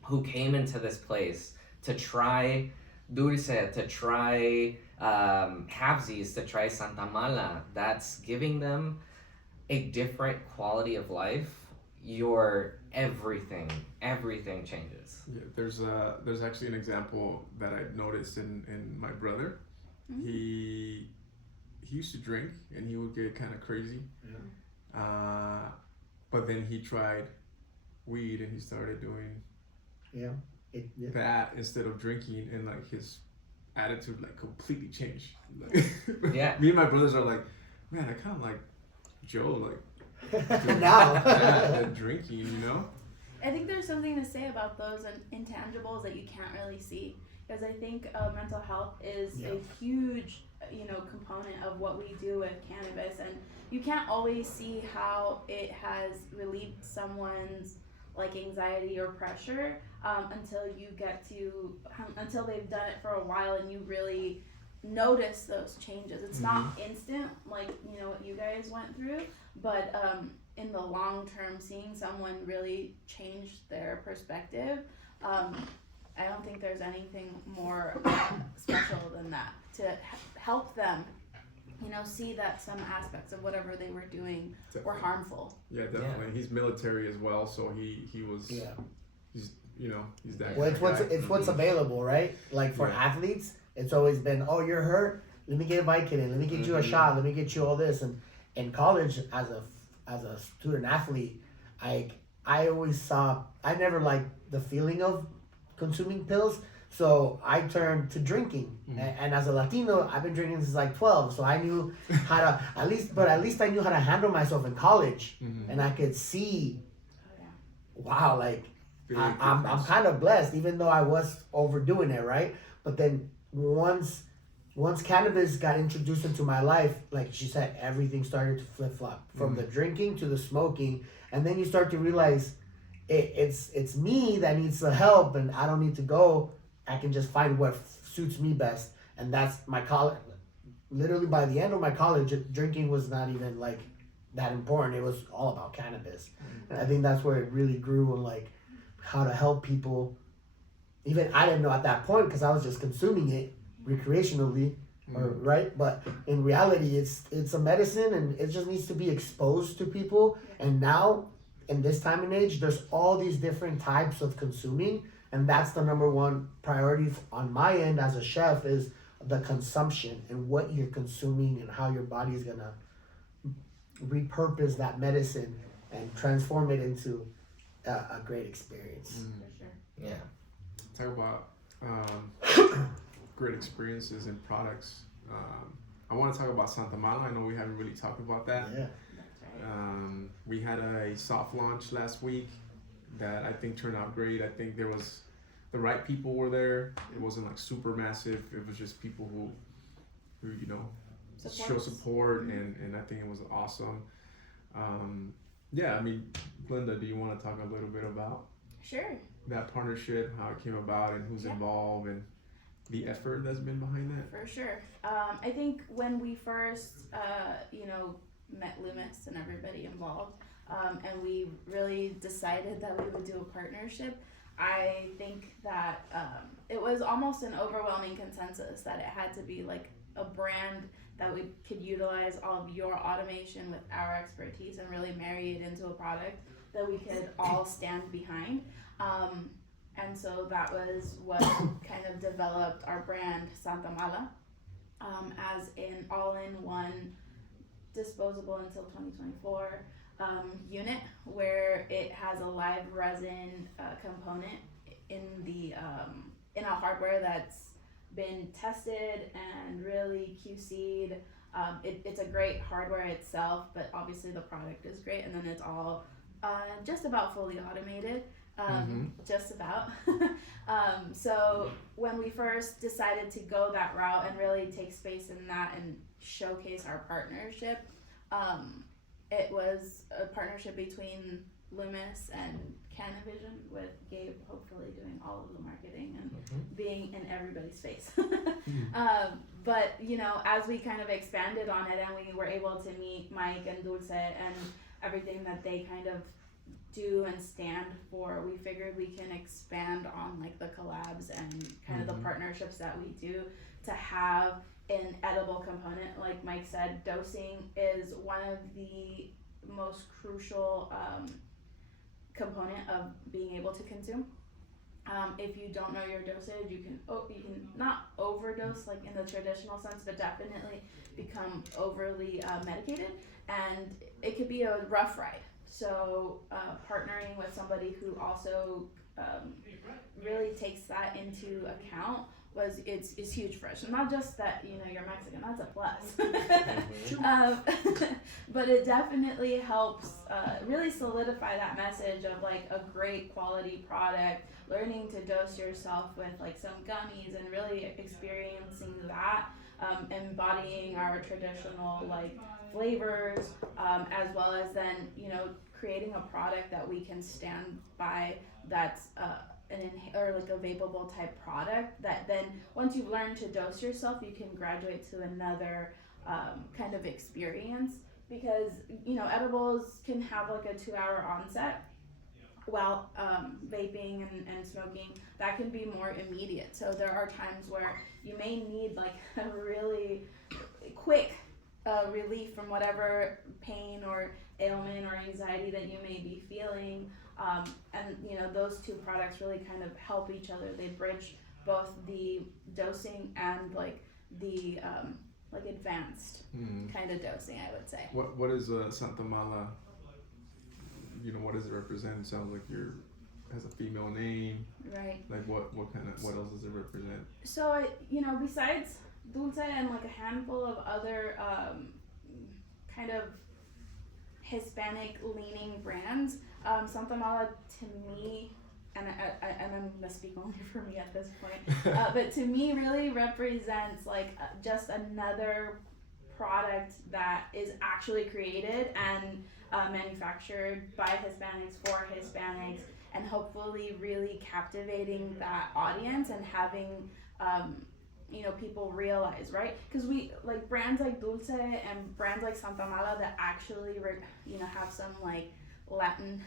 who came into this place to try Dulze, to try Halfsies, to try Santa Mala. That's giving them a different quality of life. Your everything changes. Yeah, there's actually an example that I noticed in my brother. Mm-hmm. He used to drink and he would get kind of crazy. But then he tried weed and he started doing that instead of drinking, and like his attitude like completely changed. Like, Yeah. Me and my brothers are like, man, I kind of like Joe, like Now. that drinking, you know. I think there's something to say about those intangibles that you can't really see, because I think mental health is a huge, component of what we do with cannabis, and you can't always see how it has relieved someone's like anxiety or pressure until they've done it for a while and you really notice those changes. It's not instant, like what you guys went through, but in the long term, seeing someone really change their perspective, I don't think there's anything more special than that, to help them see that some aspects of whatever they were doing were harmful. Yeah, definitely. He's military as well, so he was. Yeah. He's that. Well, kind of guy. it's what's available, right? Like for athletes, it's always been, oh, you're hurt. Let me get a Vicodin. Let me get you a shot. Let me get you all this. And in college, as a student athlete, I always saw, I never liked the feeling of consuming pills. So I turned to drinking, and as a Latino, I've been drinking since like 12. So I knew how to at least I knew how to handle myself in college, and I could see, wow, like I'm kind of blessed, even though I was overdoing it, right? But then once cannabis got introduced into my life, like she said, everything started to flip flop from the drinking to the smoking, and then you start to realize it's me that needs the help, and I don't need to go. I can just find what suits me best, and that's my college. Literally, by the end of my college, drinking was not even like that important. It was all about cannabis, and I think that's where it really grew on like how to help people. Even I didn't know at that point because I was just consuming it recreationally, right? But in reality, it's a medicine, and it just needs to be exposed to people. And now, in this time and age, there's all these different types of consuming. And that's the number one priority on my end as a chef is the consumption and what you're consuming and how your body is going to repurpose that medicine and transform it into a great experience. For sure. Yeah. Talk about great experiences and products. I want to talk about Santa Mala. I know we haven't really talked about that. Yeah. That's right. We had a soft launch last week that I think turned out great. I think there was the right people were there. It wasn't like super massive. It was just people who you know show support, and I think it was awesome. Yeah, I mean, Glenda, do you want to talk a little bit about Sure. that partnership, how it came about, and who's involved, and the effort that's been behind that? For sure. I think when we first, met Loomis and everybody involved, and we really decided that we would do a partnership, I think that it was almost an overwhelming consensus that it had to be like a brand that we could utilize all of your automation with our expertise and really marry it into a product that we could all stand behind. And so that was what kind of developed our brand Santa Mala as an all-in-one disposable until 2024 unit where it has a live resin component in the in a hardware that's been tested and really QC'd. It's a great hardware itself, but obviously the product is great, and then it's all just about fully automated. Just about. So when we first decided to go that route and really take space in that and showcase our partnership, it was a partnership between Loomis and Cannavision, with Gabe hopefully doing all of the marketing and being in everybody's face. But as we kind of expanded on it and we were able to meet Mike and Dulze and everything that they kind of do and stand for, we figured we can expand on like the collabs and kind of the partnerships that we do to have an edible component. Like Mike said, dosing is one of the most crucial component of being able to consume. If you don't know your dosage, you can not overdose like in the traditional sense, but definitely become overly medicated, and it could be a rough ride. So partnering with somebody who also really takes that into account is huge for us. And not just that you're Mexican, that's a plus. But it definitely helps really solidify that message of like a great quality product, learning to dose yourself with like some gummies and really experiencing that, embodying our traditional like flavors, as well as then creating a product that we can stand by that's like a vapable type product that then once you've learned to dose yourself, you can graduate to another kind of experience, because edibles can have like a 2-hour onset, while vaping and smoking, that can be more immediate. So there are times where you may need like a really quick relief from whatever pain or ailment or anxiety that you may be feeling, and those two products really kind of help each other. They bridge both the dosing and like the like advanced kind of dosing, I would say. What is Santa Mala? What does it represent? It sounds like you're has a female name. Right. Like what else does it represent? So besides Dulce and like a handful of other kind of Hispanic leaning brands, Santa Mala to me, and I'm gonna speak only for me at this point, but to me really represents like just another product that is actually created and manufactured by Hispanics for Hispanics, and hopefully really captivating that audience and having people realize, right? Because we like brands like Dulce and brands like Santa Mala that actually have some like Latin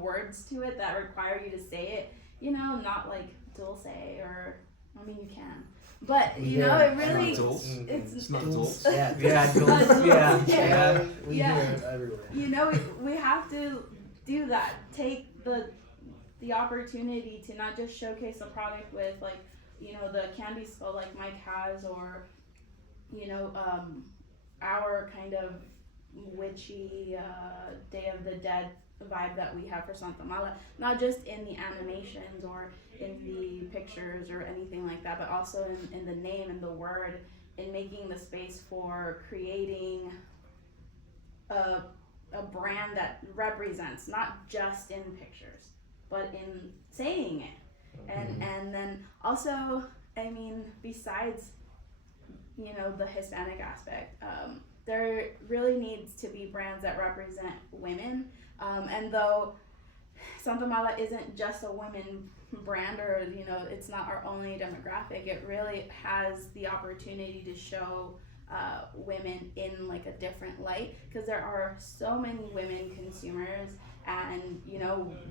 words to it that require you to say it, not like Dulce, or I mean you can, but it really It's not Dulce. Yeah, Dulce. Yeah. We hear it everywhere. we have to do that. Take the opportunity to not just showcase a product with like the candy skull like Mike has, or our kind of witchy Day of the Dead vibe that we have for Santa Mala, not just in the animations or in the pictures or anything like that, but also in the name and the word, in making the space for creating a brand that represents not just in pictures but in saying it. And then also, I mean, besides the Hispanic aspect, there really needs to be brands that represent women, and though Santa Mala isn't just a women brand, or it's not our only demographic, it really has the opportunity to show women in like a different light, because there are so many women consumers, and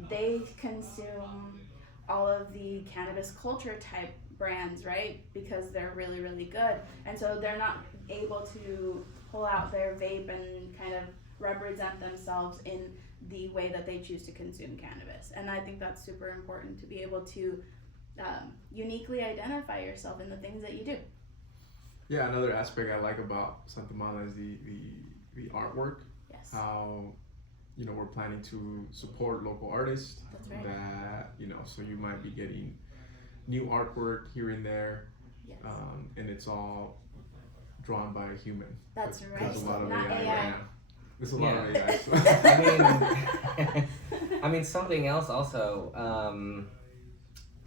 they consume all of the cannabis culture type brands, right? Because they're really, really good, and so they're not able to pull out their vape and kind of represent themselves in the way that they choose to consume cannabis. And I think that's super important, to be able to uniquely identify yourself in the things that you do. Yeah, another aspect I like about Santa Mala is the artwork. Yes. How we're planning to support local artists. That's right. That so you might be getting new artwork here and there. Yes. And it's all drawn by a human. That's right. There's a lot of Not AI AI. right now. There's a lot of AI. So. I mean, something else also,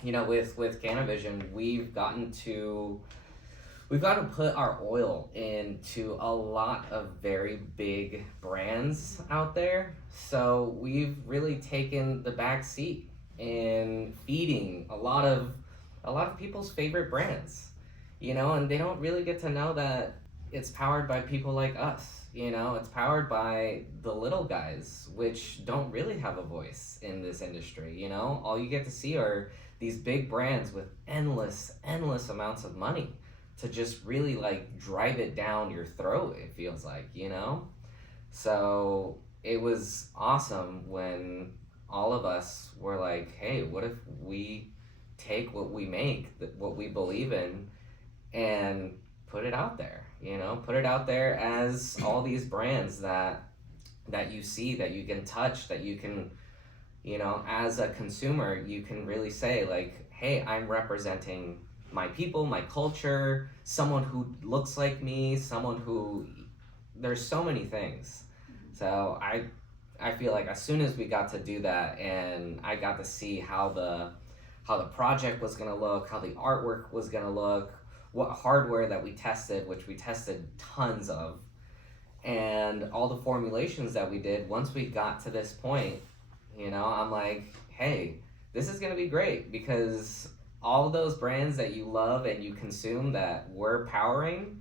with Cannavision, we've gotten to put our oil into a lot of very big brands out there. So we've really taken the back seat in feeding a lot of people's favorite brands, and they don't really get to know that it's powered by people like us. It's powered by the little guys, which don't really have a voice in this industry. All you get to see are these big brands with endless amounts of money to just really like drive it down your throat, it feels like, So it was awesome when all of us were like, hey, what if we take what we make, what we believe in, and put it out there, put it out there as all these brands that you see, that you can touch, that you can, as a consumer, you can really say like, hey, I'm representing my people, my culture, someone who looks like me, there's so many things. So I feel like as soon as we got to do that, and I got to see how the project was gonna look, how the artwork was gonna look, what hardware that we tested, which we tested tons of, and all the formulations that we did, once we got to this point, I'm like, hey, this is gonna be great, because all of those brands that you love and you consume that we're powering,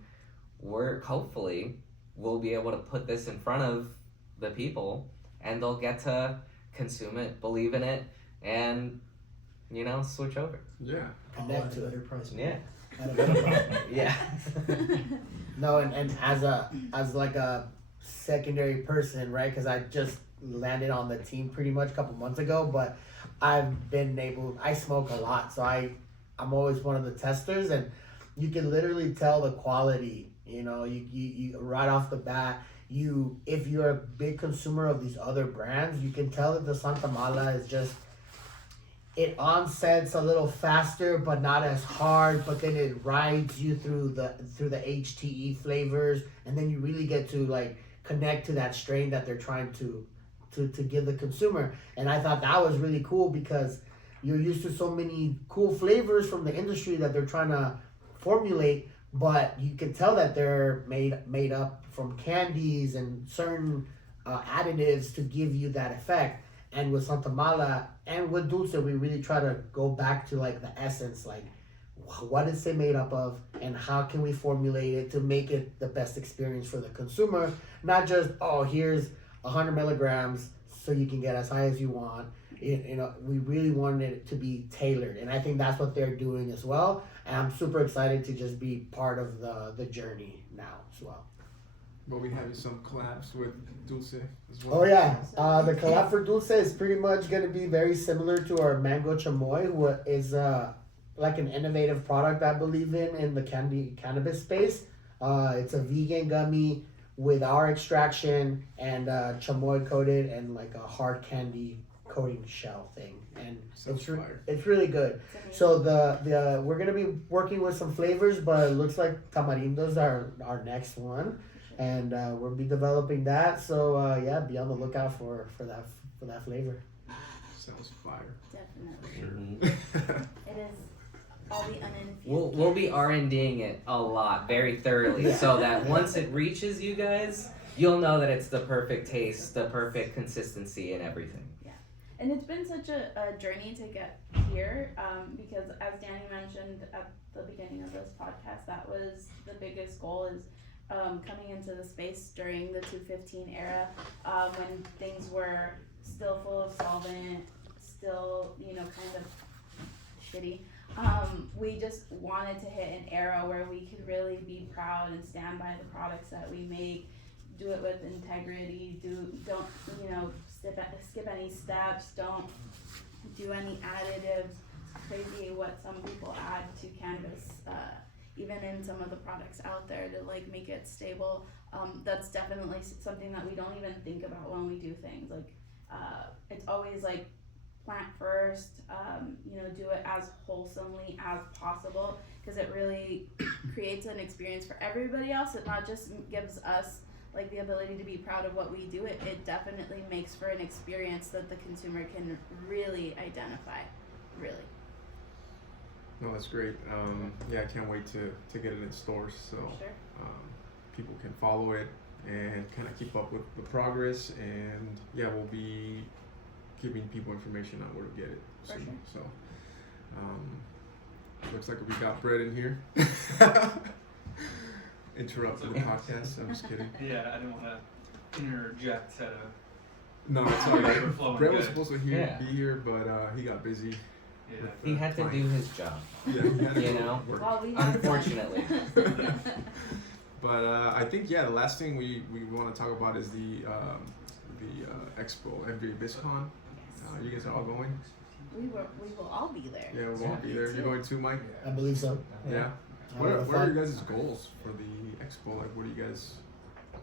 hopefully we'll be able to put this in front of the people, and they'll get to consume it, believe in it, and switch over. Yeah. Connect to it. Better price. Yeah. At a better price. Yeah. No, and as like a secondary person, right? Because I just landed on the team pretty much a couple months ago, but I smoke a lot, so I'm always one of the testers, and you can literally tell the quality. You right off the bat. If you're a big consumer of these other brands, you can tell that the Santa Mala is just it onsets a little faster, but not as hard. But then it rides you through the HTE flavors, and then you really get to like connect to that strain that they're trying to give the consumer. And I thought that was really cool because you're used to so many cool flavors from the industry that they're trying to formulate, but you can tell that they're made up from candies and certain additives to give you that effect. And with Santa Mala and with Dulce, we really try to go back to like the essence, like what is it made up of and how can we formulate it to make it the best experience for the consumer. Not just, oh, here's 100 milligrams so you can get as high as you want. You know, we really wanted it to be tailored, and I think that's what they're doing as well. And I'm super excited to just be part of the journey now as well. But we have some collabs with Dulce as well. Oh yeah, the collab for Dulce is pretty much going to be very similar to our mango chamoy, what is like an innovative product I believe in the cannabis space. It's a vegan gummy with our extraction and chamoy coated and like a hard candy coating shell thing, and it's really good. So the we're gonna be working with some flavors, but it looks like tamarindos are our next one, and we'll be developing that. So yeah, be on the lookout for that flavor. Sounds fire. Definitely. It is all the uninfused. We'll be R&Ding it a lot, very thoroughly, Yeah. so that once it reaches you guys, you'll know that it's the perfect taste, the perfect consistency, and everything. And it's been such a journey to get here, because as Danny mentioned at the beginning of this podcast, that was the biggest goal, is coming into the space during the 215 era, when things were still full of solvent, still, you know, kind of shitty. We just wanted to hit an era where we could really be proud and stand by the products that we make, do it with integrity, don't, you know, skip any steps, don't do any additives. It's crazy what some people add to cannabis, even in some of the products out there to like make it stable. That's definitely something that we don't even think about when we do things. Like, it's always like plant first, you know, do it as wholesomely as possible, because it really creates an experience for everybody else. It not just gives us like the ability to be proud of what we do, it definitely makes for an experience that the consumer can really identify, really. No, that's great. Yeah, I can't wait to get it in stores, so Sure. People can follow it and kind of keep up with the progress. And yeah, we'll be giving people information on where to get it soon. Sure. So looks like we got bread in here. Interrupted the podcast. I'm just kidding. Yeah, I didn't want to interject at a. No, it's all right. Flowing Brett was good. supposed to be here, but he got busy. Yeah. with, He had to do his job, Yeah, he had to you go know? work. Well, we have Unfortunately. But I think the last thing we want to talk about is the expo, MJ BizCon. You guys are all going? we will all be there. Yeah, we'll all be there. You're going too, Mike? I believe so. Yeah. What are your guys' goals for the expo? Like, what are you guys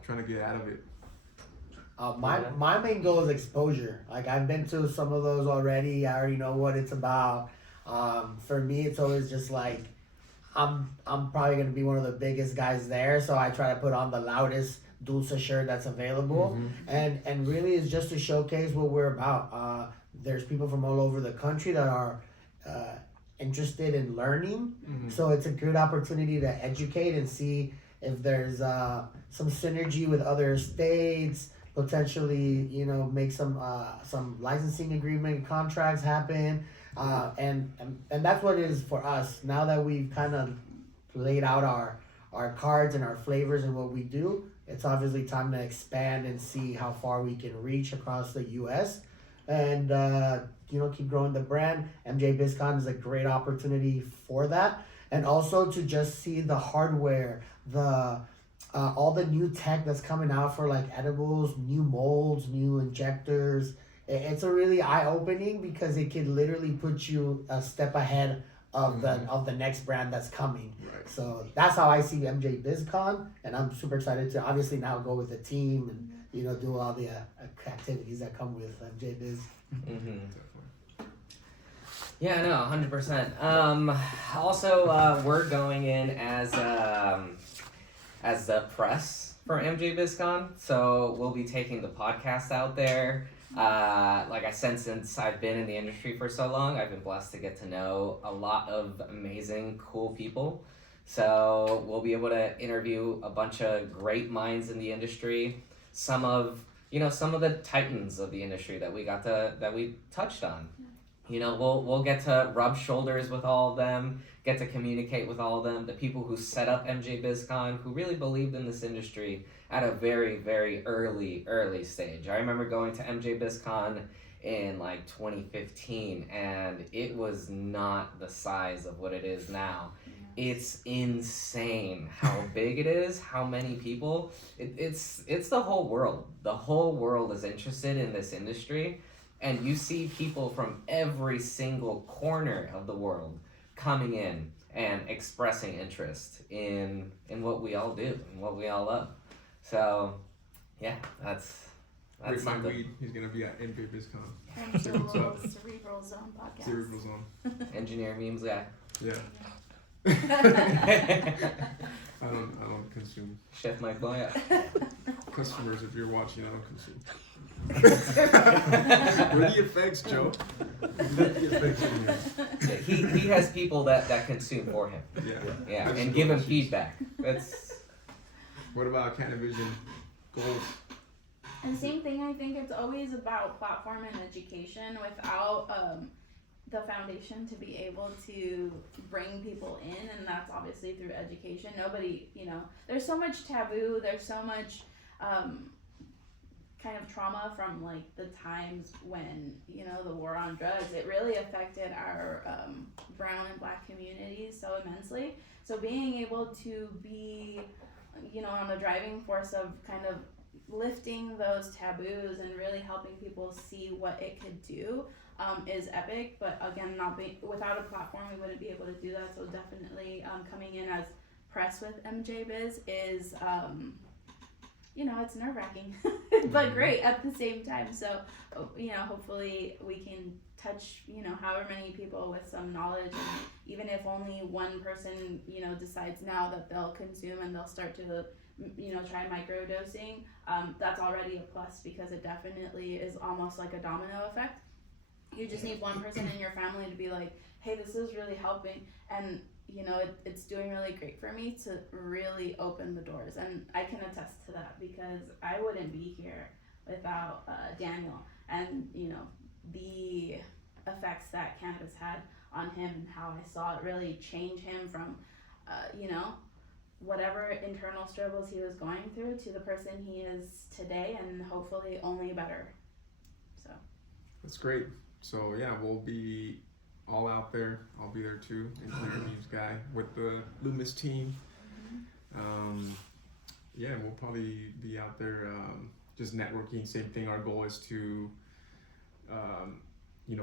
trying to get out of it? My main goal is exposure. Like, I've been to some of those already. I already know what it's about. For me, it's always just like, I'm probably gonna be one of the biggest guys there, so I try to put on the loudest Dulce shirt that's available, and really it's just to showcase what we're about. There's people from all over the country that are interested in learning, so it's a good opportunity to educate and see if there's some synergy with other states, potentially, you know, make some licensing agreement contracts happen, and that's what it is for us. Now that we've kind of laid out our cards and our flavors and what we do, it's obviously time to expand and see how far we can reach across the U.S. and you know, keep growing the brand. MJ BizCon is a great opportunity for that, and also to just see the hardware, all the new tech that's coming out for like edibles, new molds, new injectors. It's a really eye-opening because it can literally put you a step ahead of the next brand that's coming. Right. So that's how I see MJ BizCon, and I'm super excited to obviously now go with the team and, you know, do all the activities that come with MJ Biz. Mm-hmm. Yeah, no, 100%. Also, we're going in as the press for MJ BizCon, so we'll be taking the podcast out there. Like I said, since I've been in the industry for so long, I've been blessed to get to know a lot of amazing, cool people. So we'll be able to interview a bunch of great minds in the industry. Some of the titans of the industry that we touched on. We'll get to rub shoulders with all of them, get to communicate with all of them, the people who set up MJ BizCon, who really believed in this industry at a very, very early stage. I remember going to MJ BizCon in like 2015, and it was not the size of what it is now. It's insane how big it is, how many people. It's the whole world. The whole world is interested in this industry. And you see people from every single corner of the world coming in and expressing interest in what we all do and what we all love. So, yeah, that's Rate My something. Weed. He's gonna be at MJ BizCon. And Say the what's little up. Cerebral Zone podcast. Cerebral Zone. Engineer memes guy. Yeah. I don't consume. Chef Mike Boya. Customers, if you're watching, I don't consume. What are the effects, Joe? What are the effects in here? He has people that consume for him. Yeah, and give him feedback. That's What about Cannavision goals? And same thing, I think it's always about platform and education. Without the foundation to be able to bring people in, and that's obviously through education. Nobody, there's so much taboo, there's so much kind of trauma from like the times when, the war on drugs, it really affected our brown and black communities so immensely. So being able to be, on the driving force of kind of lifting those taboos and really helping people see what it could do is epic. But again, without a platform, we wouldn't be able to do that. So definitely coming in as press with MJ Biz is, it's nerve-wracking, but great at the same time. So, hopefully we can touch, however many people with some knowledge, and even if only one person, decides now that they'll consume and they'll start to, try microdosing, that's already a plus, because it definitely is almost like a domino effect. You just need one person in your family to be like, hey, this is really helping, and it's doing really great for me, to really open the doors. And I can attest to that, because I wouldn't be here without Daniel, and the effects that cannabis had on him, and how I saw it really change him from whatever internal struggles he was going through to the person he is today, and hopefully only better. So That's great. So yeah, we'll be all out there. I'll be there too, engineer memes guy with the Loomis team. We'll probably be out there just networking. Same thing. Our goal is to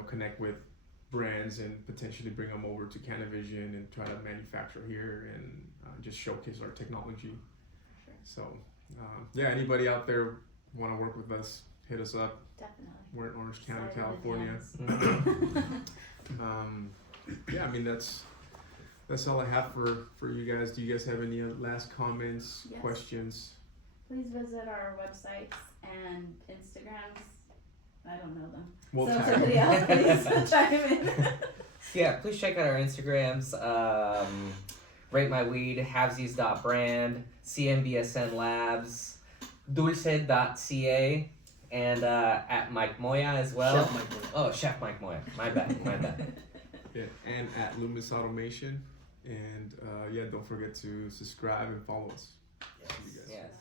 connect with brands and potentially bring them over to Cannavision and try to manufacture here and just showcase our technology. Sure. So anybody out there want to work with us, hit us up. definitely. We're in Orange County, Slide California. DMs. That's all I have for you guys. Do you guys have any last comments, Yes. questions? Please visit our websites and Instagrams. I don't know them. We'll So tag somebody them. else please chime in. Yeah, please check out our Instagrams. Rate My Weed, Halfsies.brand, CMBSN Labs, Dulce.ca, and at Mike Moya as well. Chef Mike Moya. Oh, Chef Mike Moya. My bad. Yeah, and at Loomis Automation. And don't forget to subscribe and follow us. See you guys. Yes.